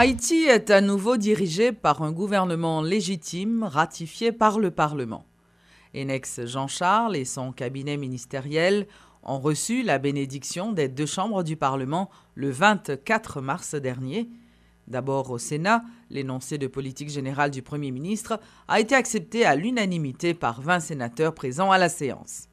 Haïti est à nouveau dirigé par un gouvernement légitime ratifié par le Parlement. Enex Jean-Charles et son cabinet ministériel ont reçu la bénédiction des deux chambres du Parlement le 24 mars dernier. D'abord au Sénat, l'énoncé de politique générale du Premier ministre a été accepté à l'unanimité par 20 sénateurs présents à la séance.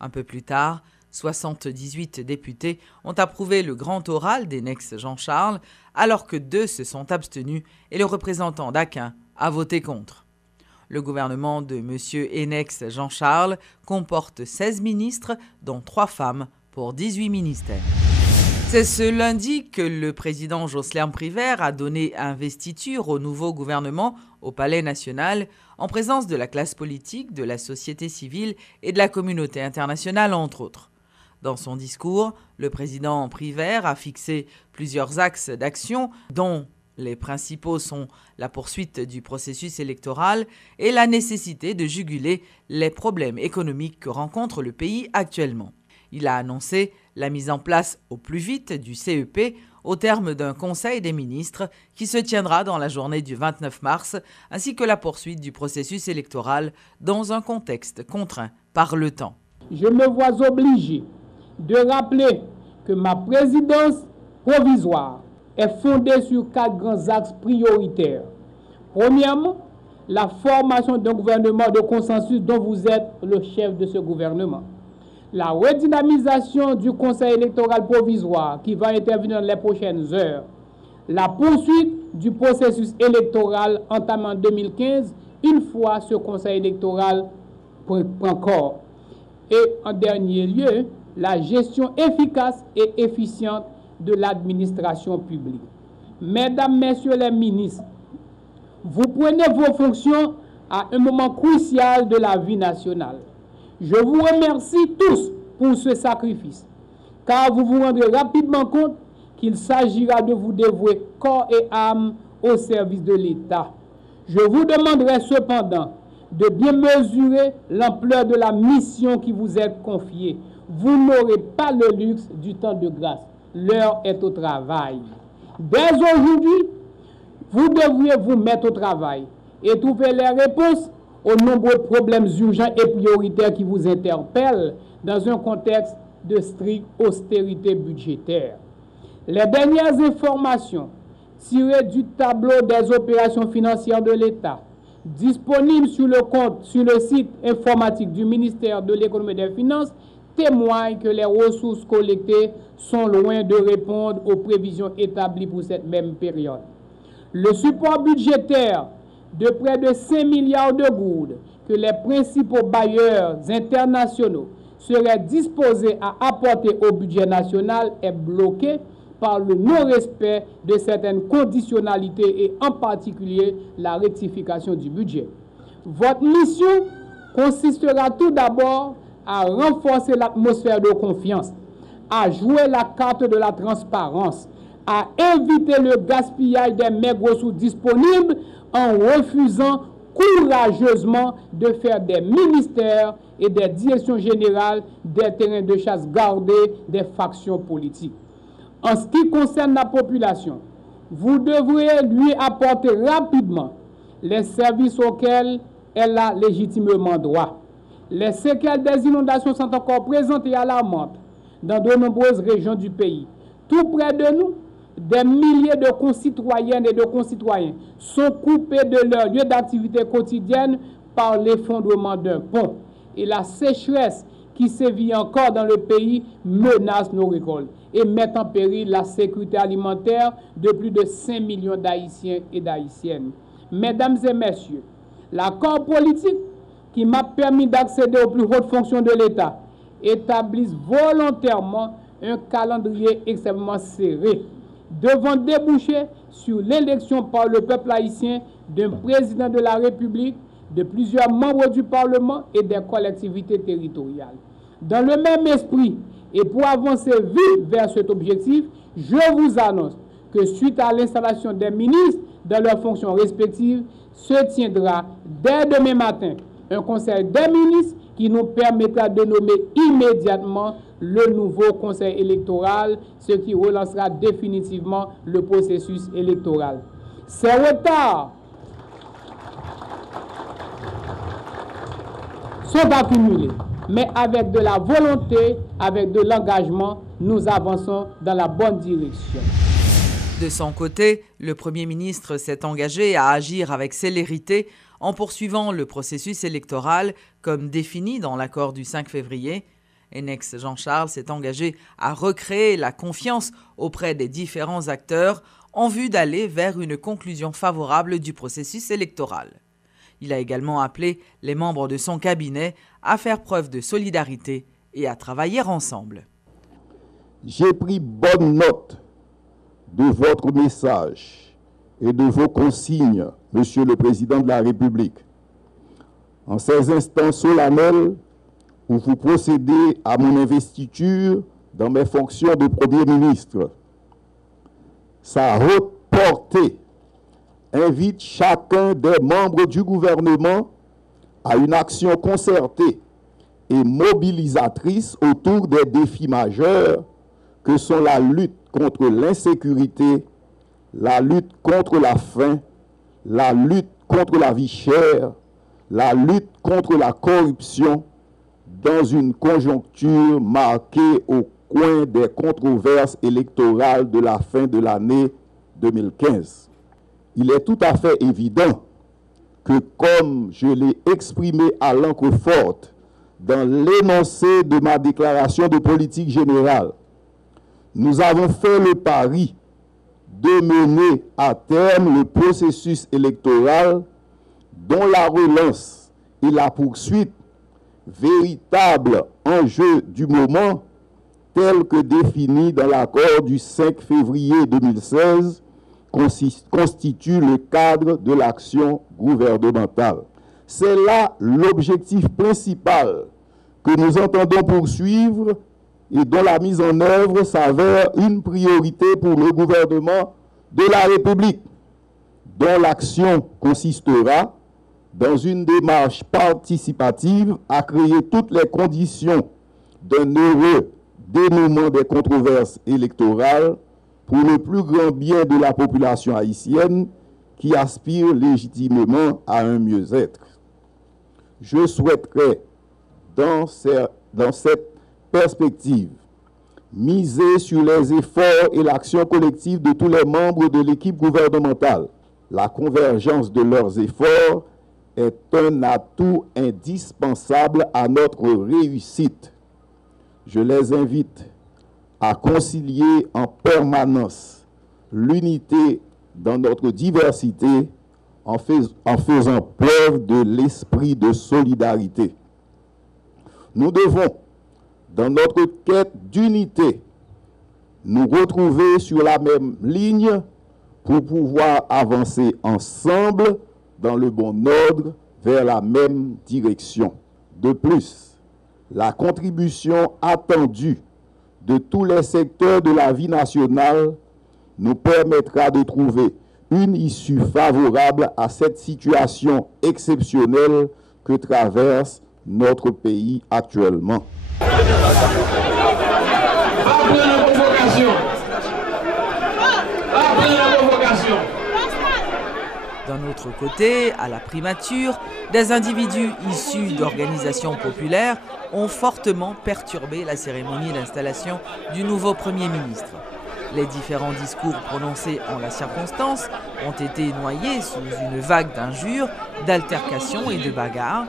Un peu plus tard, 78 députés ont approuvé le grand oral d'Enex Jean-Charles, alors que 2 se sont abstenus et le représentant d'Aquin a voté contre. Le gouvernement de M. Enex Jean-Charles comporte 16 ministres, dont 3 femmes, pour 18 ministères. C'est ce lundi que le président Jocelyn Privert a donné investiture au nouveau gouvernement au Palais national, en présence de la classe politique, de la société civile et de la communauté internationale, entre autres. Dans son discours, le président Privert a fixé plusieurs axes d'action, dont les principaux sont la poursuite du processus électoral et la nécessité de juguler les problèmes économiques que rencontre le pays actuellement. Il a annoncé la mise en place au plus vite du CEP au terme d'un conseil des ministres qui se tiendra dans la journée du 29 mars, ainsi que la poursuite du processus électoral dans un contexte contraint par le temps. Je me vois obligé de rappeler que ma présidence provisoire est fondée sur 4 grands axes prioritaires. Premièrement, la formation d'un gouvernement de consensus dont vous êtes le chef de ce gouvernement. La redynamisation du Conseil électoral provisoire qui va intervenir dans les prochaines heures. La poursuite du processus électoral entamé en 2015, une fois ce Conseil électoral prend corps. Et en dernier lieu, la gestion efficace et efficiente de l'administration publique. Mesdames, Messieurs les ministres, vous prenez vos fonctions à un moment crucial de la vie nationale. Je vous remercie tous pour ce sacrifice, car vous vous rendrez rapidement compte qu'il s'agira de vous dévouer corps et âme au service de l'État. Je vous demanderai cependant de bien mesurer l'ampleur de la mission qui vous est confiée. Vous n'aurez pas le luxe du temps de grâce. L'heure est au travail. Dès aujourd'hui, vous devriez vous mettre au travail et trouver les réponses aux nombreux problèmes urgents et prioritaires qui vous interpellent dans un contexte de stricte austérité budgétaire. Les dernières informations tirées du tableau des opérations financières de l'État, disponibles sur le site informatique du ministère de l'Économie et des Finances, témoignent que les ressources collectées sont loin de répondre aux prévisions établies pour cette même période. Le support budgétaire de près de 5 milliards de gourdes que les principaux bailleurs internationaux seraient disposés à apporter au budget national est bloqué par le non-respect de certaines conditionnalités et en particulier la rectification du budget. Votre mission consistera tout d'abord à renforcer l'atmosphère de confiance, à jouer la carte de la transparence, à éviter le gaspillage des maigres ressources disponibles en refusant courageusement de faire des ministères et des directions générales des terrains de chasse gardés des factions politiques. En ce qui concerne la population, vous devrez lui apporter rapidement les services auxquels elle a légitimement droit. Les séquelles des inondations sont encore présentes et alarmantes dans de nombreuses régions du pays. Tout près de nous, des milliers de concitoyennes et de concitoyens sont coupés de leur lieu d'activité quotidienne par l'effondrement d'un pont. Et la sécheresse qui sévit encore dans le pays menace nos récoltes et met en péril la sécurité alimentaire de plus de 5 millions d'Haïtiens et d'Haïtiennes. Mesdames et messieurs, l'accord politique qui m'a permis d'accéder aux plus hautes fonctions de l'État établisse volontairement un calendrier extrêmement serré, devant déboucher sur l'élection par le peuple haïtien d'un président de la République, de plusieurs membres du Parlement et des collectivités territoriales. Dans le même esprit, et pour avancer vite vers cet objectif, je vous annonce que suite à l'installation des ministres dans leurs fonctions respectives, se tiendra dès demain matin un conseil des ministres qui nous permettra de nommer immédiatement le nouveau conseil électoral, ce qui relancera définitivement le processus électoral. Ces retards sont accumulés, mais avec de la volonté, avec de l'engagement, nous avançons dans la bonne direction. De son côté, le Premier ministre s'est engagé à agir avec célérité en poursuivant le processus électoral comme défini dans l'accord du 5 février. Ennex Jean-Charles s'est engagé à recréer la confiance auprès des différents acteurs en vue d'aller vers une conclusion favorable du processus électoral. Il a également appelé les membres de son cabinet à faire preuve de solidarité et à travailler ensemble. J'ai pris bonne note de votre message et de vos consignes, Monsieur le Président de la République. En ces instants solennels où vous procédez à mon investiture dans mes fonctions de Premier ministre, sa haute portée invite chacun des membres du gouvernement à une action concertée et mobilisatrice autour des défis majeurs que sont la lutte contre l'insécurité, la lutte contre la faim, la lutte contre la vie chère, la lutte contre la corruption, dans une conjoncture marquée au coin des controverses électorales de la fin de l'année 2015. Il est tout à fait évident que, comme je l'ai exprimé à l'encre forte dans l'énoncé de ma déclaration de politique générale, nous avons fait le pari de mener à terme le processus électoral dont la relance et la poursuite, véritable enjeu du moment, tel que défini dans l'accord du 5 février 2016, constitue le cadre de l'action gouvernementale. C'est là l'objectif principal que nous entendons poursuivre et dont la mise en œuvre s'avère une priorité pour le gouvernement de la République, dont l'action consistera dans une démarche participative à créer toutes les conditions d'un heureux dénouement des controverses électorales pour le plus grand bien de la population haïtienne qui aspire légitimement à un mieux-être. Je souhaiterais, dans cette perspective, miser sur les efforts et l'action collective de tous les membres de l'équipe gouvernementale. La convergence de leurs efforts est un atout indispensable à notre réussite. Je les invite à concilier en permanence l'unité dans notre diversité en faisant preuve de l'esprit de solidarité. Nous devons, dans notre quête d'unité, nous retrouver sur la même ligne pour pouvoir avancer ensemble dans le bon ordre vers la même direction. De plus, la contribution attendue de tous les secteurs de la vie nationale nous permettra de trouver une issue favorable à cette situation exceptionnelle que traverse notre pays actuellement. D'un autre côté, à la primature, des individus issus d'organisations populaires ont fortement perturbé la cérémonie d'installation du nouveau Premier ministre. Les différents discours prononcés en la circonstance ont été noyés sous une vague d'injures, d'altercations et de bagarres.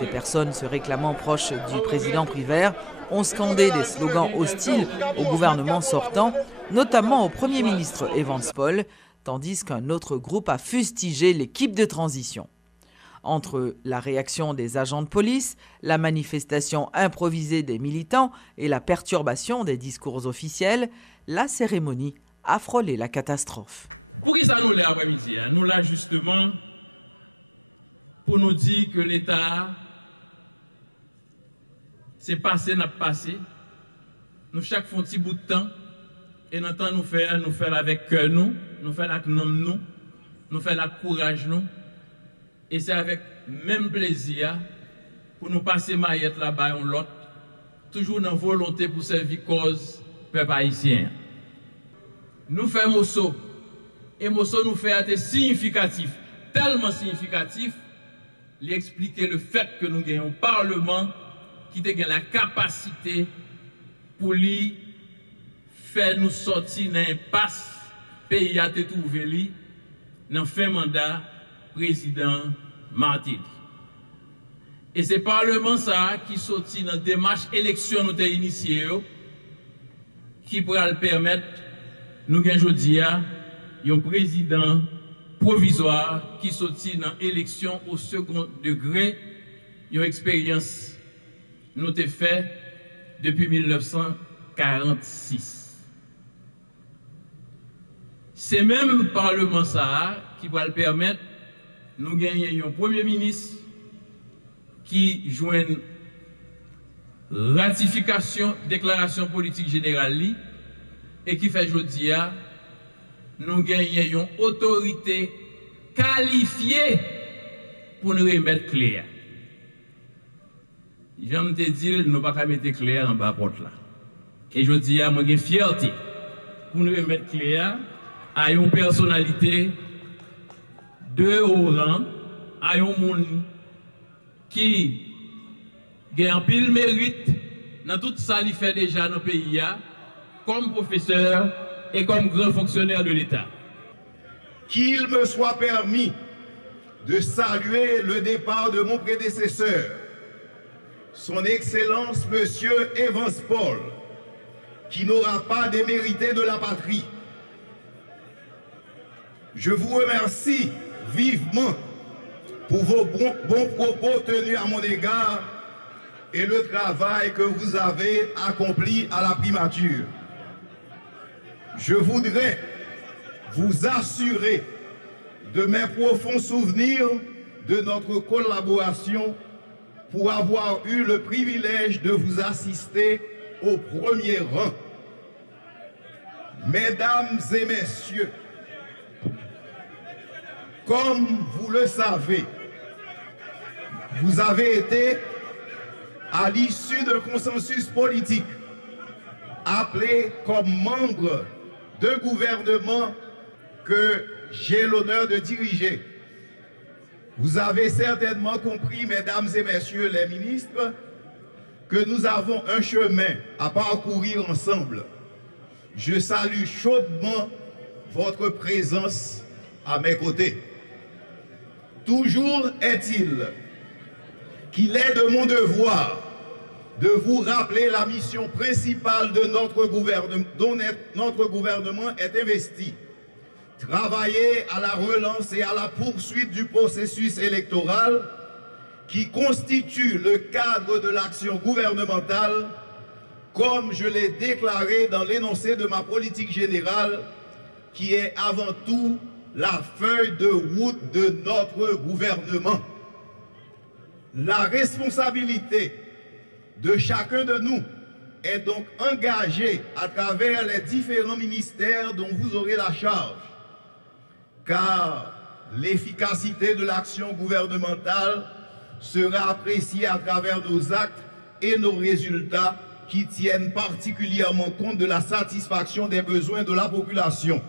Des personnes se réclamant proches du président Privert ont scandé des slogans hostiles au gouvernement sortant, notamment au Premier ministre Evans Paul, tandis qu'un autre groupe a fustigé l'équipe de transition. Entre la réaction des agents de police, la manifestation improvisée des militants et la perturbation des discours officiels, la cérémonie a frôlé la catastrophe. Pour qui ça nous l'est après-midi? Nous là justement pour nous dire que l'État c'est passé, n'a pas passé. Nous chaque fois un petit bout de temps et dans le temps nous faire avec cœur nous faire avec nous faire avec courage nous. Et c'est avec même plaisir pour nous passer maillette là-bas on l'autre, toujours dans volonté pour servir cause peuple haïtien. Nous faisons Mosso, et Mosso nous fait être significatif, tellement significatif, lui expliquer le fait que nous gagnons un Parlement qui a la capacité pour lui faire nous sortir d'un impasse, pays a été trouvé dans fin mandat président Martin. Et c'est Parlement ça qui sorti dans démarche élection nous initiée qui pourra le permettre nous gagner aujourd'hui un président provisoire qui sorti dans élection au second degré, une expérience nous avons fait depuis 1946. C'est même Parlement ça qui va le permettre nous gagner un Premier ministre qui joint ratification, déclaration politique générale et qui fait aujourd'hui nous gagnons une autorité qualifiée pour nous remettre clair. J'aime te dire, nous ne pouvons pas mettre clair en bas porte là. Et je dis à moi, j'ai fierté pour nous remettre clair à une personnalité de haut rang, à un monde qui a un pile mérite dans tout ça qu'il fait déjà dans le pays, comme professeur et comme grand fonctionnaire de l'État. Qu'il me soit permis de saluer le départ de mon prédécesseur, Son Excellence Monsieur Evans Paul, qui n'aura pas démérité de la patrie. Je vous remercie vivement pour vos bons propos tenus à mon égard et le travail que vous avez accompli à la primature. Je voudrais vous assurer de mes profonds souvenirs de notre collaboration pour avoir eu le privilège de vous assister au premier rang. Mesdames et messieurs, comme vous le savez, vous avez été, à l'issue d'un consensus politique, appelé comme membre de gouvernement que j'ai l'honneur de diriger. Vous avez certainement compris, mesdames et messieurs les ministres, que nous avons un chemin à parcourir ensemble. Je salue chaudement votre présence à mes côtés. Toujours est-il qu'il est de mon devoir de vous rappeler la mission principale de notre gouvernement, dont notre gouvernement est investi. Travailler à la relance et à la poursuite du processus électoral qui constitue le cadre de l'action gouvernementale, comme je l'ai déclaré dans l'énoncé de ma politique générale, qui est avant tout la feuille de route de notre gouvernement. La responsabilité de chacun de nous est donc engagée à travers les différents ministères dont vous aurez la charge, car l'efficacité de l'action gouvernementale sera appréciée à travers nos actes et nos résultats qui tiennent particulièrement compte de la satisfaction des besoins de la population.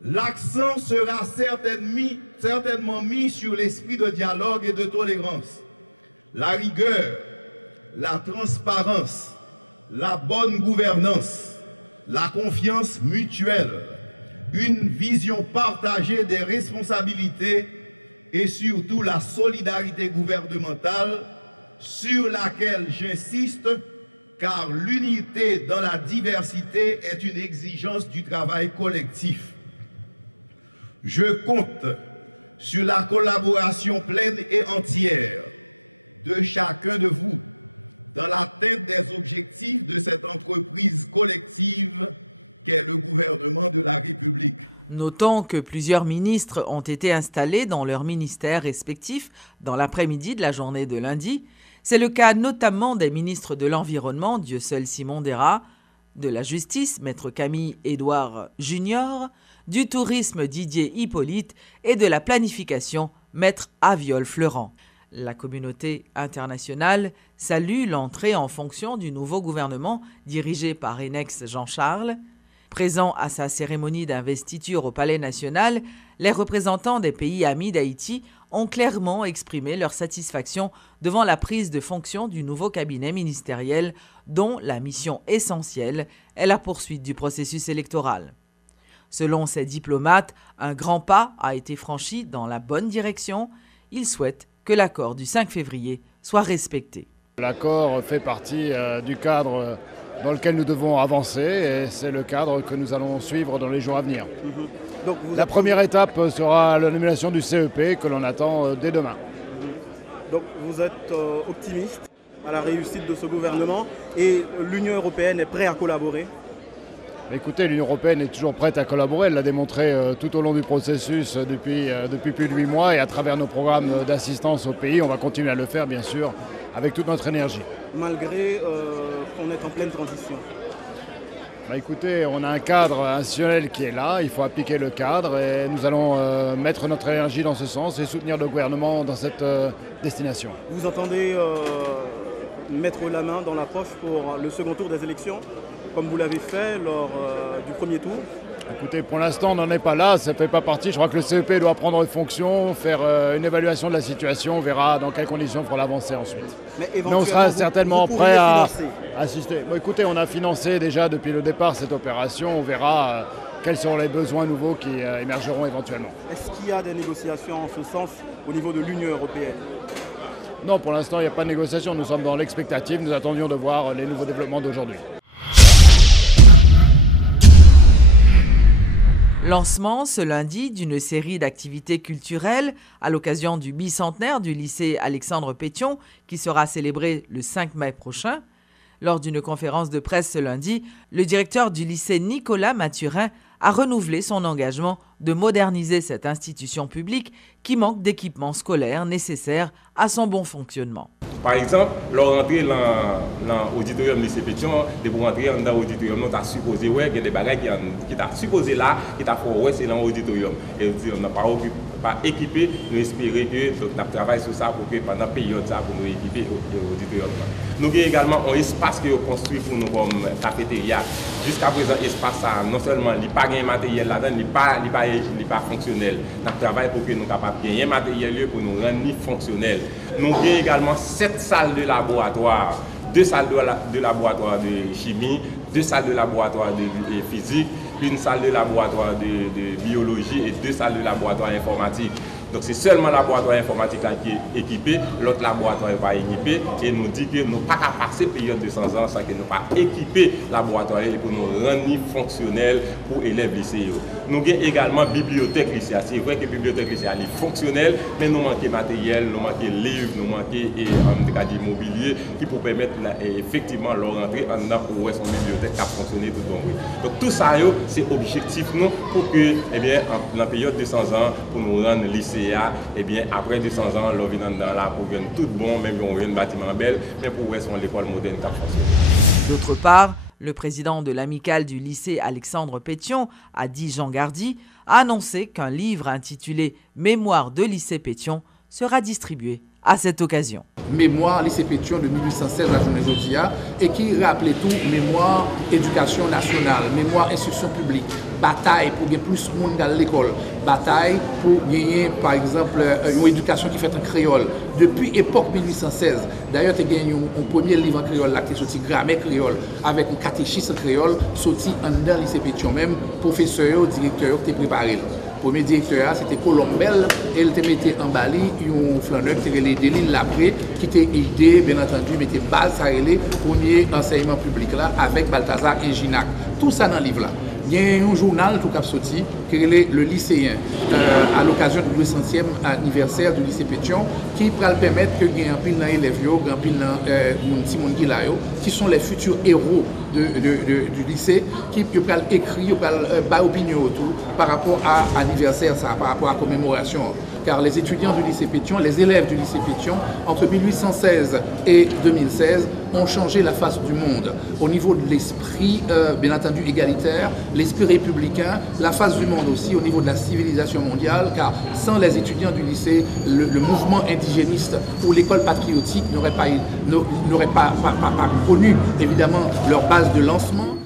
L'accent sera certainement mis sur l'esprit de dialogue et de tolérance, la rigueur, la transparence, la bonne gouvernance, la confiance mutuelle, une vision partagée des responsabilités et surtout la solidarité gouvernementale sur laquelle j'insiste, car l'unité dans la diversité est une exigence du travail collectif. Je compte sur la collaboration pleine et entière de chacun de vous dans l'atteinte des objectifs de cette entreprise collective qu'est le gouvernement de la République. Notons que plusieurs ministres ont été installés dans leurs ministères respectifs dans l'après-midi de la journée de lundi. C'est le cas notamment des ministres de l'Environnement, Dieu seul Simon Dera, de la Justice, Maître Camille Édouard Junior, du Tourisme, Didier Hippolyte, et de la Planification, Maître Aviol Fleurant. La communauté internationale salue l'entrée en fonction du nouveau gouvernement dirigé par Enex Jean-Charles. Présents à sa cérémonie d'investiture au Palais national, les représentants des pays amis d'Haïti ont clairement exprimé leur satisfaction devant la prise de fonction du nouveau cabinet ministériel dont la mission essentielle est la poursuite du processus électoral. Selon ces diplomates, un grand pas a été franchi dans la bonne direction. Ils souhaitent que l'accord du 5 février soit respecté. L'accord fait partie du cadre dans lequel nous devons avancer et c'est le cadre que nous allons suivre dans les jours à venir. Donc la première étape sera la nomination du CEP que l'on attend dès demain. Donc vous êtes optimiste à la réussite de ce gouvernement et l'Union européenne est prête à collaborer? Écoutez, l'Union européenne est toujours prête à collaborer, elle l'a démontré tout au long du processus depuis plus de 8 mois et à travers nos programmes d'assistance au pays, on va continuer à le faire bien sûr avec toute notre énergie. Malgré qu'on est en pleine transition? Écoutez, on a un cadre institutionnel qui est là, il faut appliquer le cadre et nous allons mettre notre énergie dans ce sens et soutenir le gouvernement dans cette destination. Vous entendez mettre la main dans la poche pour le second tour des élections, comme vous l'avez fait lors du premier tour? Écoutez, pour l'instant, on n'en est pas là, ça ne fait pas partie. Je crois que le CEP doit prendre fonction, faire une évaluation de la situation, on verra dans quelles conditions pour l'avancer ensuite. Mais on sera certainement prêt à assister. Écoutez, on a financé déjà depuis le départ cette opération, on verra quels seront les besoins nouveaux qui émergeront éventuellement. Est-ce qu'il y a des négociations en ce sens au niveau de l'Union européenne? Non, pour l'instant, il n'y a pas de négociation, nous sommes dans l'expectative, nous attendions de voir les nouveaux développements d'aujourd'hui. Lancement ce lundi d'une série d'activités culturelles à l'occasion du bicentenaire du lycée Alexandre Pétion qui sera célébré le 5 mai prochain. Lors d'une conférence de presse ce lundi, le directeur du lycée Nicolas Mathurin a renouvelé son engagement de moderniser cette institution publique qui manque d'équipements scolaires nécessaires à son bon fonctionnement. Par exemple, leur entrée dans l'auditorium lycée Pétion, pour rentrer dans l'auditorium, on a supposé qu'il y a des bagages qui sont supposés là, qui sont ouais, c'est dans l'auditorium. Et on n'a pas équipé, nous espérons que nous travaillons sur ça pour que pendant la période, pour nous équiper l'auditorium. Nous avons également un espace qui est construit pour nous comme cafétéria. Jusqu'à présent, l'espace non seulement il n'y a pas de matériel là-dedans, il n'est pas fonctionnel. Nous travaillons pour que nous soyons capables de gagner matériel pour nous rendre fonctionnel. Nous avons également 7 salles de laboratoire, 2 salles de laboratoire de chimie, 2 salles de laboratoire de physique, une salle de laboratoire de biologie et 2 salles de laboratoire informatique. Donc c'est seulement le laboratoire informatique qui est équipé, l'autre laboratoire n'est pas équipé et nous dit que nous n'avons pas qu'à passer période de 100 ans sans que nous pas équiper le laboratoire pour nous rendre fonctionnel pour élèves lycéens. Nous avons également la bibliothèque lycéenne. C'est vrai que la bibliothèque lycéenne est fonctionnelle, mais nous manquons de matériel, nous manquons de livres, nous manquons d'immobilier qui pour permettre effectivement leur entrée en dedans pour son bibliothèque qui a fonctionné tout bon. Donc tout ça, c'est objectif nous pour que, dans la période de 100 ans, pour nous rendre lycéens. Et bien après 200 ans, l'on vient dans là pour gagner tout bon, même si on vient un bâtiment belle, mais pour être l'école moderne qui a fonctionné. D'autre part, le président de l'amicale du lycée Alexandre Pétion, Adi Jean Gardy, a annoncé qu'un livre intitulé « Mémoire de lycée Pétion » sera distribué à cette occasion. Mémoire lycée Pétion de 1816 la journée d'aujourd'hui et qui rappelait tout mémoire éducation nationale, mémoire instruction publique, bataille pour gagner plus de monde dans l'école, bataille pour gagner par exemple une éducation qui fait en créole. Depuis l'époque 1816, d'ailleurs tu as gagné un premier livre en créole là qui est sorti grammaire créole avec un catéchisme créole sorti en dans lycée Pétion même, professeur, directeur qui préparé. Le premier directeur, c'était Colombel, et il te mettait en Bali, un flaneur qui était les lignes l'après, qui était aidé, bien entendu, mettait base à le premier enseignement public là, avec Balthazar et Ginac. Tout ça dans le livre là. Il y a un journal tout cap sorti qui est le lycéen à l'occasion du 200e anniversaire du lycée Pétion qui va permettre que il y ait un pile d'élèves, un pile qui sont les futurs héros du lycée qui peuvent écrire, bas opinion autour par rapport à l'anniversaire, par rapport à la commémoration. car les étudiants du lycée Pétion, les élèves du lycée Pétion, entre 1816 et 2016, ont changé la face du monde. Au niveau de l'esprit, bien entendu, égalitaire, l'esprit républicain, la face du monde aussi, au niveau de la civilisation mondiale, car sans les étudiants du lycée, le mouvement indigéniste ou l'école patriotique n'aurait pas connu, évidemment, leur base de lancement.